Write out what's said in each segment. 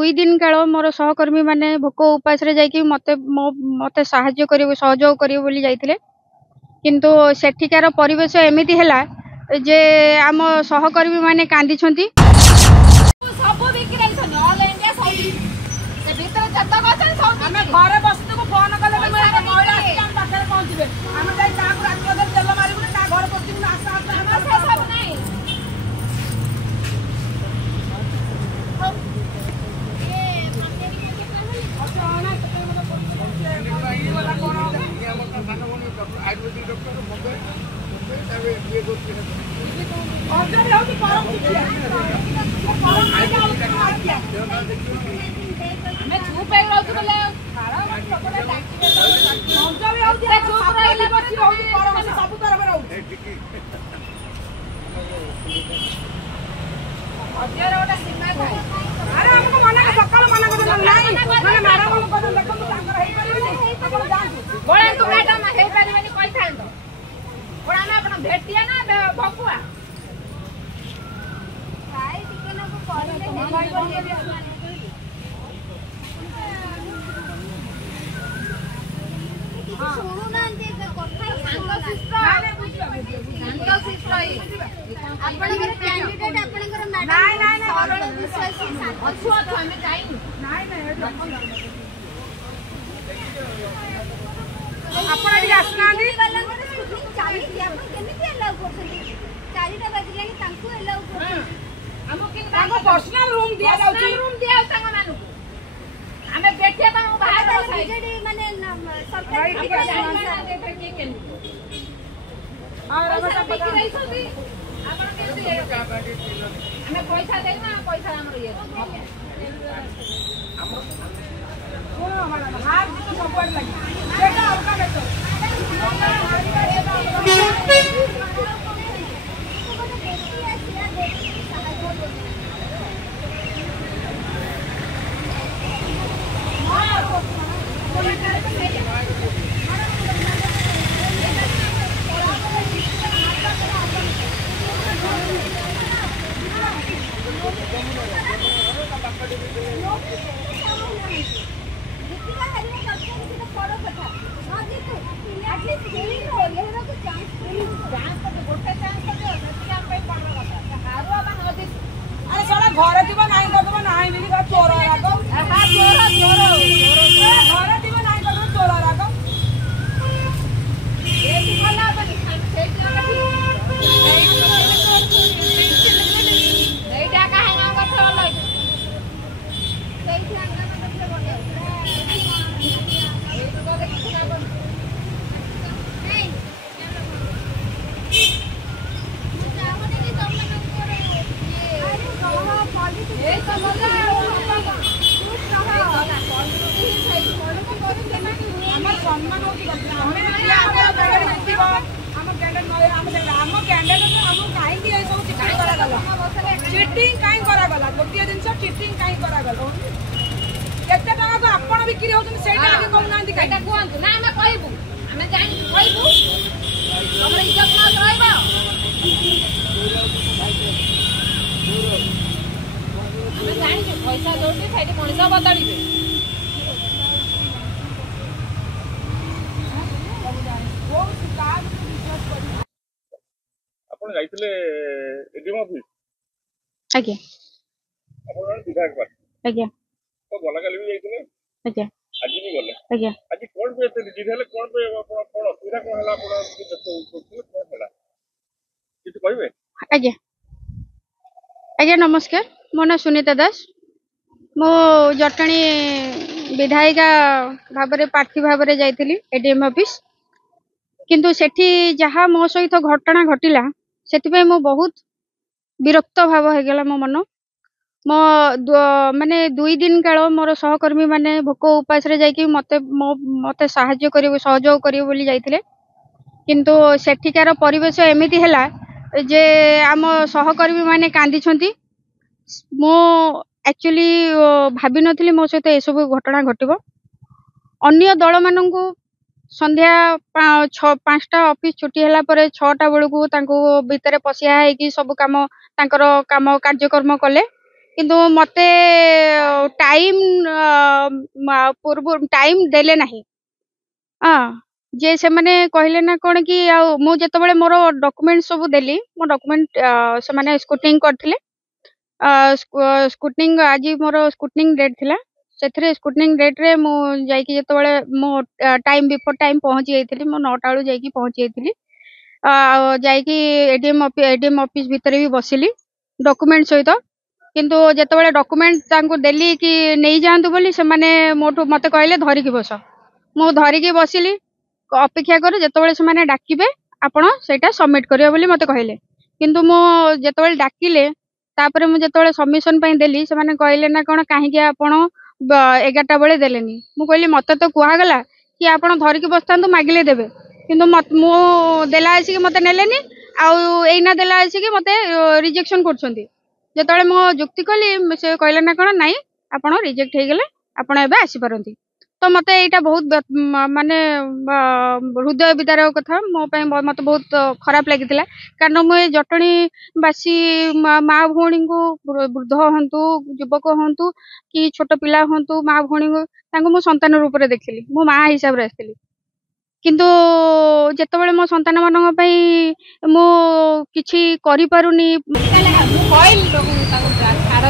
दुई दिन काल मोर सहकर्मी माने भोक उपास रे जाइकी मते मते सहाय्य करिवे सहयोग करिवे बोली जाइथिले किंतु सेठिकार परिवेश एमिति हैला जे आम सहकर्मी माने कांदी छंती सब बिक्री छन ऑल इंडिया सौदी से भीतर जत्ता गछन सौदी हमें घरे बसतु फोन कले महिला हम पाखरे पहुंचबे हम जाई का रात के तेल मारिबु ना घर पतिबु आशा हमर से सब नहीं आयुर्वेदिक डॉक्टर मुंबई तावे ये गोष्टी ऑर्डर होती परम मैं चुप है रहू बोले खारा पकड़े डाक्टर मौजा भी होती है चुप रहिला बच्ची होती परम सब तरफ रहू अजर ओटा सीमा भाई अरे हमको मना के सकाल मना कर नहीं माने मैडम को बदल देखो तो ताकर हेई परिबे अपन जान बोले तू मैडम हेई परिबे नि कोई थांदो ओडा ना अपन भेटिया ना भकुआ भाई टिके ना को करले सुनु ना दे कथा सांग सिस्टर ना सांग सिस्टर आपनकर कैंडिडेट आपनकर मैडम नहीं सरल विश्वास अच्छो तो हमें जाई नहीं आपण भी आसना दी वाला को शूटिंग चाहिए आपण केमिति अलाउ करछन चारिटा बजले तांको अलाउ करछन हम किन तांको पर्सनल रूम दिया तांको मानु हमें बैठे बा बाहर बीजेडी माने सरकारी के केन और हम बिकी रही छथि आपण केमिति हमें पैसा दे ना पैसा हमर ये हम ओ हमारा हाथ तो सपोर्ट लगी बेटा आपका बेटा घर दिबा नाही करदबा नाही बिली का चोर रागो हां चोर घर दिबा नाही करदबा चोर रागो ए दिखला बनी एटा काहे ना करथो लई सेठी अंगा में बच्चे बोले ए तो देखि ना बन नहीं ए समझ हमर सम्मान होती हमें हम कैंडिडेट हम काहे कि ए सब चिटिंग करा गला चिटिंग काहे करा गला गोटिया दिन से चिटिंग काहे करा गला केते टका को आपण बिक्री होतन सेटा आगे कम नांदी काहे एटा कोन ना हमें कहबू हमें जानि कहबू हमर इज्जत ना रहबा हमें जानि पैसा जोटे साइड मणिसा बदलिबे आपण जाइतले एडीएम ऑफिस आज्ञा आपण विधायक पार्टी आज्ञा तो गला काली भी जाइतले आज्ञा आज भी गले आज्ञा आज कोन पे ते दिधले कोन पे आपण कोन असुविधा कोन हला आपण कि दस्तो कोन हला किछ कहबे आज्ञा आज्ञा नमस्कार मो ना सुनीता दास मो जटणी विधायिका भाबरे प्रार्थी भाबरे जाइथिली एडीएम ऑफिस किंतु सेठी जहा मो सहित घटना घटिला सेति मो बहुत विरक्त भाव हो गला मो मन मो माने दुई दिन काल मोर सहकर्मी माने भोक उपास रे जाइकी मते सहाय्य करिवे सहयोग करिवे बोली जाइथिले किंतु सेठिकार परिवेश एमिति हैला जे आम सहकर्मी माने कांदी छंती मो एक्चुअली भाबी नथिली मो सहित ए सब घटना घटिबो अन्य दल माननकु संध्या 5टा ऑफिस छुट्टी हैला परे 6टा बेलकु तांको भीतर पसिया है कि सब काम तांकर काम कार्यक्रम कले किंतु मते टाइम पूर्व टाइम देले नहीं जे से माने कहले ना कोन कि मु जतबेले मोर डॉक्यूमेंट सब देली मो डॉक्यूमेंट से माने स्कूटनिंग करथिले स्कूटनिंग आज मोर स्कूटनिंग डेट थिला सेथरे स्कूटनिंग डेट रे मु जाईकी जतबेले मो टाइम बिफोर टाइम पहुंची जाईथिली मो 9टा बेलू जाईकी पहुंची जाईथिली जाईकी एडीएम ऑफिस भितरे भी बसिली डॉक्यूमेंट सहित किंतु जतबेले डॉक्यूमेंट तांको देली कि नहीं जांतु बोली से माने मोटू मते कहले धरी की बस मु धरी की बसिली अपेक्षा कर जितेबाला से डाकिबे आपण सेटा सबमिट करियो बोली मते कहले किंतु मो जितेबाला डाकिले तापर मु जितेबाला सबमिशन पई देली से माने कहले ना कोन काहे कि आपण 11टा बेले देलेनी मु कहली मते तो कुहा गला कि आपण धरी की बसतांतु मागिले देबे किंतु मु देला आसी कि मते नेलेनी आ एइना देला आसी कि मते रिजेक्शन करछंती जितेबाला मो जुक्ति कली से कहले ना कोन नाही आपण रिजेक्ट हे गेले आपण एबे आसी परंती तो मते एटा बहुत माने हृदय विदारक कथा मो मते बहुत खराब लागितिला कारण मु जटणी बासी माँ भौणी को वृद्ध हंतु युवक हंतु कि छोट पिला हंतु माँ भौणी को तांको मो संतान रूप रे देखिली मो माँ हिसाब रे आस्थिली किंतु जेतेबेले मो संतान मानक पई मो किछि करि पारुनी କହିଲି ଲୋକଙ୍କୁ ତାଙ୍କୁ ଛାଡ଼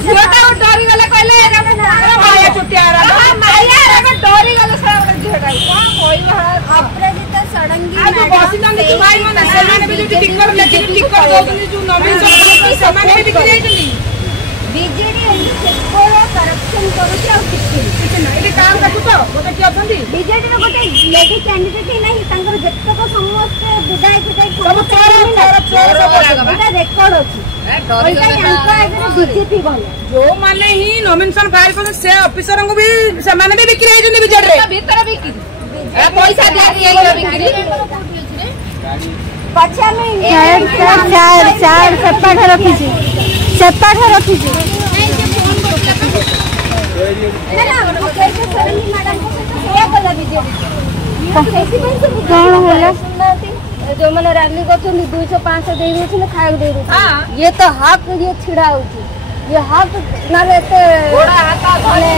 झियोटा डरी गला कहले माया चुटिया माया डरी गला सब झियोटा कोन कोइबा अपराजित सडंगी मैडम बसी नंदी कि भाई मन सेमाने भी जो टिकर लेकिन टिकर दोनी जो नवीन सेमाने भी दिख जाइतनी बीजेडी सेक्टर करप्शन करूची आ किछ ना एले काम करछु तो गोटे कि अछंती बीजेडी रो गोटे लेडी कैंडिडेट ही नहीं तांकर जत्तक समस्त विधायक सब चोर एटा रेकॉर्ड अछि बीजेपी भल जो माने ही नॉमिनेशन फाइल कर से ऑफिसर को भी समान भी बिक्री है जने बिजड़ रे भीतर बिक्री ए पैसा दे दिए बिक्री पछा में चार सेपाठ रखी छी नहीं जे फोन करता ना वो कैसे सरली मैडम को बोला बीजेपी कौन होला जो मैंने रैली कर 200-500 दे दे खाए दे दे ये तो हक ये छिड़ा होची ये हक ना रहते बड़ा हाथा माने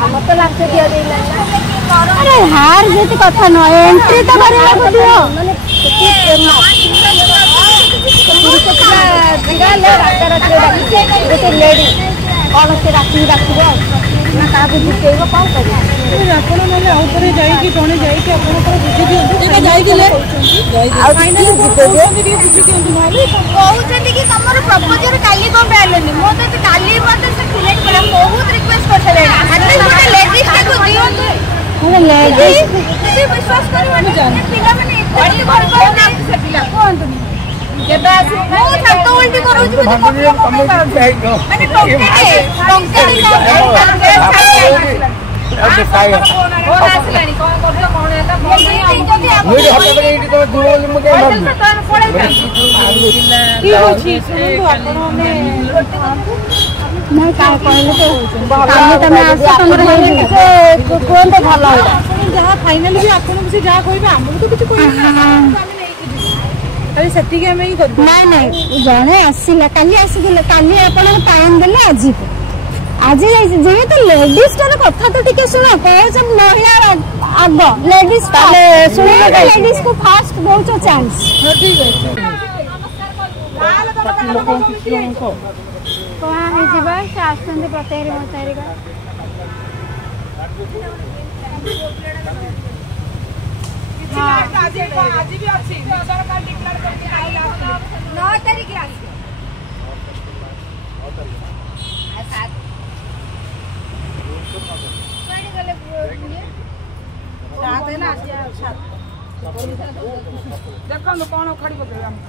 हम तो लास्ट दिया देला अरे हार जेती कथा न एंट्री तो करे को दियो माने दिगाले रात गोटे लेडी कौन से राखिबो ना का बुझेइबो कौन करियो आपण माने ऊपर जाई कि जणे जाई कि आपण पर बुझि दियंतु एटा जाई दिले आ फाइनली बुझि दियंतु माली कहउछंती कि हमर प्रपोजल काली को बेलनी मो तो काली मते से सिलेक्ट करा बहुत रिक्वेस्ट करथले एटलीस्ट गोटे लेडीज को दियंतु हम लेडीज से विश्वास करबनी जाने पिला माने एतनी भर पर ना से पिला कोंतु जेबे आसी मो सब तो उल्टी करूची माने जड़े आसला काली आसला काली टाइम देले आज आज जेहेतु लेडीज टार कथा तो टिके सुन कह सब महिला आग लेडीज सुन लेडीज को फास्ट दौच चांस प्रत्येक आज भी अच्छी सरकार डिक्लेयर करके 9 तारीख गले ଦେଖନ୍ତୁ କ'ଣ ଖାଡ଼ି ପକେଇବେ ଆମେ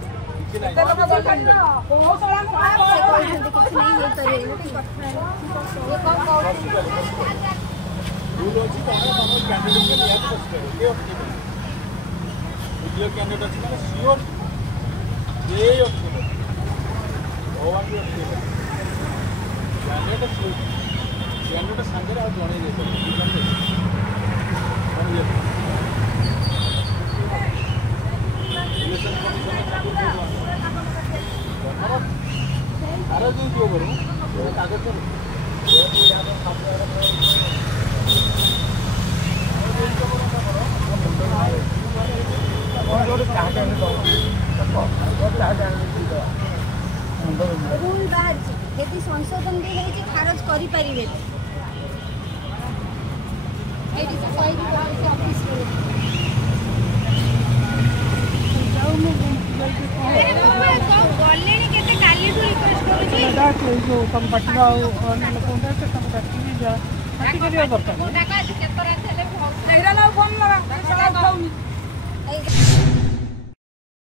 रूल बाहर यदि संशोधन भी है खारज करि परिबे एडी सफाई ऑफिस गलेनी केते काली ठु रिक्वेस्ट करूची जो तम पटवा और लोकंटा से तम काटी जा काटी करियो दरकार मोटा का केतरा थेले फोन लगा